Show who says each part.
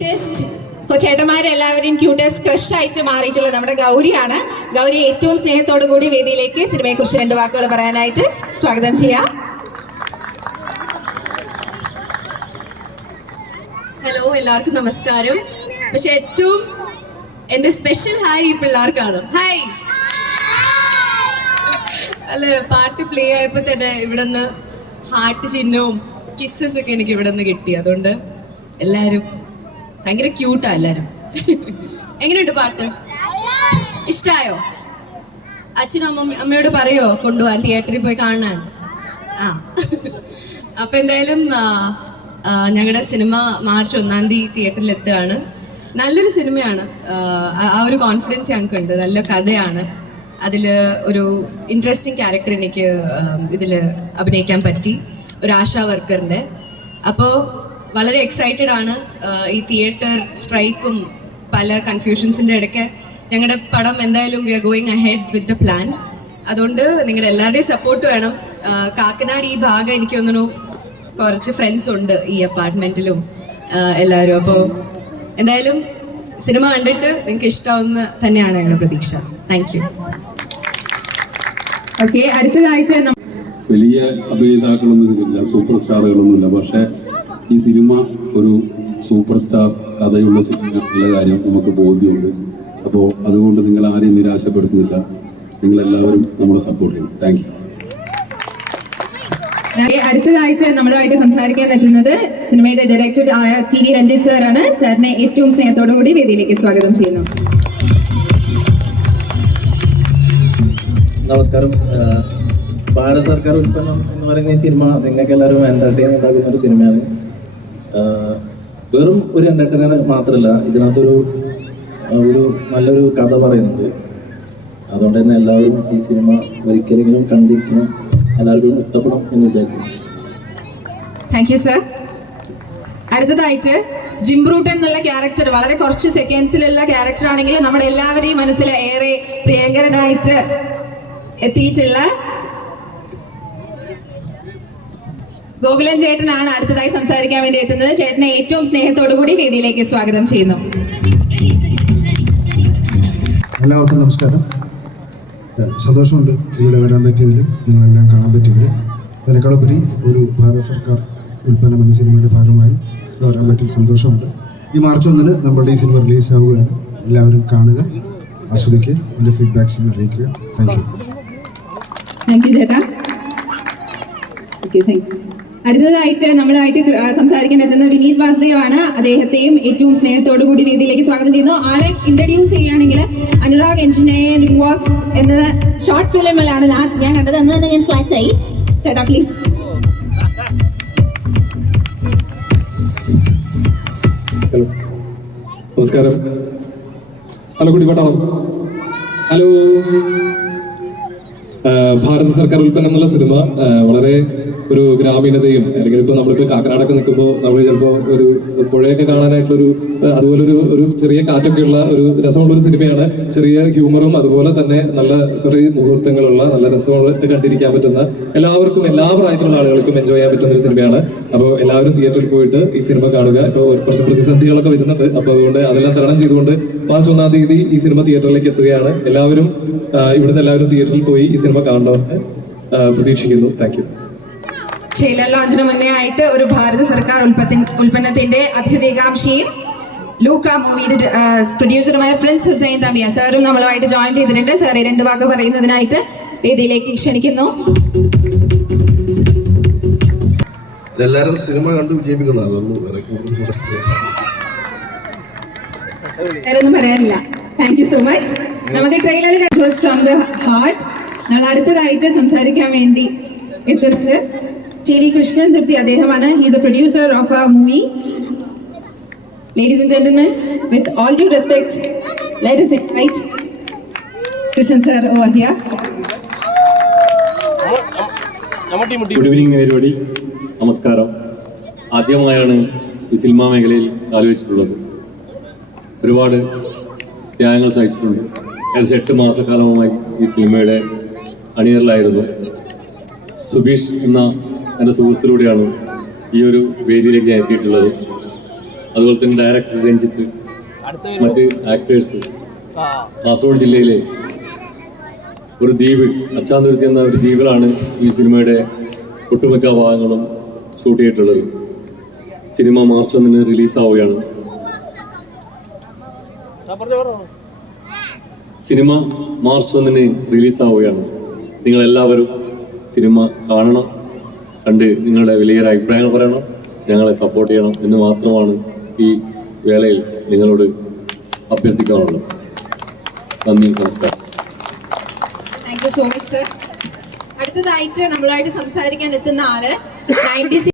Speaker 1: Cutest ചേട്ടന്മാരെല്ലാവരെയും cutest crush ആയിട്ട് മാറിയിട്ടുള്ള നമ്മുടെ ഗൗരിയാണ്. ഗൗരി ഏറ്റവും സ്നേഹത്തോടു കൂടി വേദിയിലേക്ക് സിനിമയെക്കുറിച്ച് രണ്ട് വാക്കുകൾ പറയാനായിട്ട് സ്വാഗതം ചെയ്യാം.
Speaker 2: ഹലോ എല്ലാവർക്കും നമസ്കാരം. പക്ഷെ ഏറ്റവും എന്റെ സ്പെഷ്യൽ ഹായ് ഈ പിള്ളേർക്കാണ്. ഹായ് അല്ല പാട്ട് പ്ലേ ആയപ്പോ തന്നെ ഇവിടെ നിന്ന് ഹാർട്ട് ചിഹ്നവും കിസ്സസ് ഒക്കെ എനിക്ക് ഇവിടെ നിന്ന് കിട്ടി. അതുകൊണ്ട് എല്ലാരും ഭയങ്കര ക്യൂട്ടാ എല്ലാരും. എങ്ങനെയുണ്ട് പാട്ട്? ഇഷ്ടായോ? അച്ഛനും അമ്മ അമ്മയോട് പറയോ? കൊണ്ടുപോവാൻ തിയേറ്ററിൽ പോയി കാണാൻ. ആ. അപ്പൊ എന്തായാലും ഞങ്ങളുടെ സിനിമ മാർച്ച് ഒന്നാം തീയതി തിയേറ്ററിൽ എത്തുകയാണ്. നല്ലൊരു സിനിമയാണ്. ആ, ഒരു കോൺഫിഡൻസ് ഞങ്ങൾക്കുണ്ട് നല്ല കഥയാണ്. അതിൽ ഒരു ഇൻട്രസ്റ്റിംഗ് ക്യാരക്ടർ എനിക്ക് ഇതിൽ അഭിനയിക്കാൻ പറ്റി. ഒരു ആശാ വർക്കറിന്റെ അപ്പോൾ വളരെ എക്സൈറ്റഡ് ആണ് ഈ തിയേറ്റർ സ്ട്രൈക്കും പല കൺഫ്യൂഷൻസിന്റെ ഇടയ്ക്ക്. ഞങ്ങളുടെ പടം എന്തായാലും we are going ahead with the plan അതുകൊണ്ട് നിങ്ങളുടെ എല്ലാവരുടെയും സപ്പോർട്ട് വേണം. കാക്കനാട് ഈ ഭാഗം എനിക്ക് തോന്നുന്നു കുറച്ച് ഫ്രണ്ട്സ് ഉണ്ട് ഈ അപ്പാർട്ട്മെന്റിലും എല്ലാവരും. അപ്പോൾ എന്തായാലും സിനിമ കണ്ടിട്ട് നിങ്ങൾക്ക് ഇഷ്ടമാവുന്ന തന്നെയാണ് ഞങ്ങളുടെ പ്രതീക്ഷ. താങ്ക് യു
Speaker 1: ഓക്കെ അടുത്തതായിട്ട്
Speaker 3: വലിയ അഭിനേതാക്കളൊന്നും ഇതില്ല സൂപ്പർ സ്റ്റാറുകളൊന്നുമില്ല പക്ഷേ ഈ സിനിമ ഒരു സൂപ്പർ സ്റ്റാർ കഥയുള്ള സിനിമ എന്നുള്ള കാര്യം നമുക്ക് ബോധ്യമുണ്ട്. അപ്പോൾ അതുകൊണ്ട് നിങ്ങൾ ആരെയും നിരാശപ്പെടുത്തുന്നില്ല. നിങ്ങളെല്ലാവരും നമ്മളെ സപ്പോർട്ട് ചെയ്യും താങ്ക് യു
Speaker 1: അടുത്തതായിട്ട് നമ്മളുമായിട്ട് സംസാരിക്കാൻ പറ്റുന്നത് സിനിമയുടെ ഡയറക്ടർ ആയ ടി വി രഞ്ജിത് സാറാണ് സാറിനെ ഏറ്റവും സ്നേഹത്തോടു കൂടി വേദിയിലേക്ക് സ്വാഗതം ചെയ്യുന്നു.
Speaker 4: നമസ്കാരം. ഭാരത സർക്കാർ ഉൽപ്പന്നം എന്ന് പറയുന്ന ഈ സിനിമ നിങ്ങൾക്ക് എല്ലാവരും എന്റർടൈൻ ഉണ്ടാക്കുന്ന ഒരു സിനിമയാണ്. വെറും ഒരു എന്റർടൈനർ മാത്രമല്ല ഇതിനകത്തൊരു ഒരു നല്ലൊരു കഥ പറയുന്നുണ്ട്. അതുകൊണ്ട് തന്നെ എല്ലാവരും ഈ സിനിമ ഒരിക്കലെങ്കിലും കണ്ടിരിക്കണം എല്ലാവർക്കും ഇഷ്ടപ്പെടും എന്ന് വിചാരിക്കുന്നു.
Speaker 1: താങ്ക് യു സർ അടുത്തതായിട്ട് ജിംബ്രൂട്ടൻ എന്നുള്ള ക്യാരക്ടർ വളരെ കുറച്ച് സെക്കൻഡ്സിലുള്ള ക്യാരക്ടർ ആണെങ്കിലും നമ്മുടെ എല്ലാവരെയും മനസ്സിൽ ഏറെ പ്രിയങ്കരനായിട്ട് എത്തിയിട്ടുള്ള ഗോകുലൻ ചേട്ടനാണ് അടുത്തതായി സംസാരിക്കാൻ വേണ്ടി എത്തുന്നത്. ചേട്ടനെ ഏറ്റവും സ്നേഹത്തോടു കൂടി വേദിയിലേക്ക് സ്വാഗതം ചെയ്യുന്നു.
Speaker 5: എല്ലാവർക്കും നമസ്കാരം. സന്തോഷമുണ്ട് ഇവിടെ വരാൻ പറ്റിയതിൽ നിങ്ങളെല്ലാം കാണാൻ പറ്റിയതിൽ. അതിനേക്കാളുപരി ഒരു ഭാരത സർക്കാർ ഉൽപ്പന്നം എന്ന സിനിമയുടെ ഭാഗമായി ഇവിടെ വരാൻ പറ്റിയ സന്തോഷമുണ്ട്. ഈ മാർച്ച് ഒന്നിന് നമ്മുടെ ഈ സിനിമ റിലീസ് ആവുകയാണ്. എല്ലാവരും കാണുക ആസ്വദിക്കുക എന്റെ ഫീഡ്ബാക്സ് അറിയിക്കുക. താങ്ക് യു
Speaker 1: താങ്ക് യു ചേട്ടാ. ഓക്കെ താങ്ക്സ് അടുത്തതായിട്ട് നമ്മളായിട്ട് സംസാരിക്കാൻ എത്തുന്ന വിനീത് വാസുദേവ് ആണ് അദ്ദേഹത്തെയും ഏറ്റവും സ്നേഹത്തോടു കൂടി വേദിയിലേക്ക് സ്വാഗതം ചെയ്യുന്നു. ആളെ ഇൻട്രൊഡ്യൂസ് ചെയ്യുകയാണെങ്കിൽ അനുരാഗ് എഞ്ചിനീയറിംഗ് വർക്ക്സ് എന്ന ഷോർട്ട് ഫിലിമിലാണ് ഞാൻ കണ്ടത്. അന്ന് തന്നെ ഞാൻ ഫ്ലാറ്റ് ആയി. ചേട്ടാ പ്ലീസ്
Speaker 6: നമസ്കാരം. Hello കുടിപ്പട്ടാളം hello. ഭാരത സർക്കാർ ഉൽപ്പന്നം എന്നുള്ള സിനിമ വളരെ ഒരു ഗ്രാമീണതയും അല്ലെങ്കിൽ ഇപ്പോൾ നമ്മളിപ്പോൾ കാക്കനാടൊക്കെ നിൽക്കുമ്പോൾ നമ്മൾ ചിലപ്പോൾ ഒരു പുഴയൊക്കെ കാണാനായിട്ടുള്ളൊരു ഒരു അതുപോലൊരു ഒരു ചെറിയ കാറ്റൊക്കെയുള്ള ഒരു രസമുള്ള ഒരു സിനിമയാണ്. ചെറിയ ഹ്യൂമറും അതുപോലെ തന്നെ നല്ല കുറേ മുഹൂർത്തങ്ങളുള്ള നല്ല രസമായിട്ട് കണ്ടിരിക്കാൻ പറ്റുന്ന എല്ലാവർക്കും എല്ലാ പ്രായത്തിലുള്ള ആളുകൾക്കും എൻജോയ് ചെയ്യാൻ പറ്റുന്ന ഒരു സിനിമയാണ്. അപ്പോൾ എല്ലാവരും തിയേറ്ററിൽ പോയിട്ട് ഈ സിനിമ കാണുക. ഇപ്പോൾ കുറച്ച് പ്രതിസന്ധികളൊക്കെ വരുന്നുണ്ട്. അപ്പോൾ അതുകൊണ്ട് അതെല്ലാം തരണം ചെയ്തുകൊണ്ട് മാർച്ച് ഒന്നാം തീയതി ഈ സിനിമ തിയേറ്ററിലേക്ക് എത്തുകയാണ്. എല്ലാവരും ഇവിടുന്ന് എല്ലാവരും തിയേറ്ററിൽ പോയി ഈ സിനിമ കാണണമെന്ന് ആ, പ്രതീക്ഷിക്കുന്നു. താങ്ക് യു
Speaker 1: ട്രെയിലർ ലോഞ്ചിന് മുന്നേ ആയിട്ട് ഒരു ഭാരത സർക്കാർ ഉൽപ്പത്തി ഉൽപ്പന്നത്തിന്റെ അഭ്യുദയകാംക്ഷയും ലൂക്ക മൂവിയുടെ പ്രൊഡ്യൂസറുമായ പ്രിൻസ് ഹുസൈൻ തമ്പിയ സാറും നമ്മളുമായിട്ട് ജോയിൻ ചെയ്തിട്ടുണ്ട്. സാറെ രണ്ട് വാക്ക് പറയുന്നതിനായിട്ട് വേദിയിലേക്ക് ക്ഷണിക്കുന്നു.
Speaker 7: എല്ലാവരും സിനിമ കണ്ട് വിജയിപ്പിക്കണം. അതൊന്നും വേറെ
Speaker 1: ഒന്നും പറയാനില്ല. താങ്ക് യു സോ മച്ച് നമുക്ക് ട്രെയിലർ കണ്ടോസ് ഫ്രം ദ ഹാർട്ട് നമ്മൾ അടുത്തതായിട്ട് സംസാരിക്കാൻ വേണ്ടി എത്തുന്നത് ടി വി കൃഷ്ണൻ തൃപ്തി അദ്ദേഹമാണ്. ഹീസ് എ പ്രൊഡ്യൂസർ ഓഫ് ആ movie ladies and gentlemen with all due respect let's invite Krishnan sir over here
Speaker 8: good evening പരിപാടി നമസ്കാരം. ആദ്യമായാണ് ഈ സിനിമാ മേഖലയിൽ കാലുവെച്ചിട്ടുള്ളത് ഒരുപാട് ത്യാഗങ്ങൾ സഹിച്ചിട്ടുണ്ട്. ഏകദേശം എട്ട് മാസക്കാലമായി ഈ സിനിമയുടെ അണിയറിലായിരുന്നു സുബീഷ് എന്ന എന്റെ സുഹൃത്തിലൂടെയാണ് ഈ ഒരു വേദിയിലേക്ക് ഞാൻ എത്തിയിട്ടുള്ളത്. അതുപോലെ തന്നെ ഡയറക്ടർ രഞ്ജിത്ത് മറ്റ് ആക്ടേഴ്സ് കാസർഗോഡ് ജില്ലയിലെ ഒരു ദ്വീപ് അച്ചാന്തുരുത്തി എന്ന ഒരു ദ്വീപിലാണ് ഈ സിനിമയുടെ ഒട്ടുമിക്ക ഭാഗങ്ങളും ഷൂട്ട് ചെയ്തിട്ടുള്ളത്. സിനിമ മാർച്ച് ഒന്നിന് റിലീസാവുകയാണ്. സിനിമ മാർച്ച് ഒന്നിന് റിലീസാവുകയാണ്. നിങ്ങളെല്ലാവരും സിനിമ കാണണം. കണ്ട് നിങ്ങളുടെ വലിയൊരു അഭിപ്രായങ്ങൾ പറയണം. ഞങ്ങളെ സപ്പോർട്ട് ചെയ്യണം എന്ന് മാത്രമാണ് ഈ വേളയിൽ നിങ്ങളോട് അഭ്യർത്ഥിക്കാനുള്ളത്. നന്ദി നമസ്കാരം.
Speaker 1: സോ മച്ച് സർ അടുത്തതായിട്ട് നമ്മളായിട്ട് സംസാരിക്കാൻ എത്തുന്ന ആൾ നയന്റി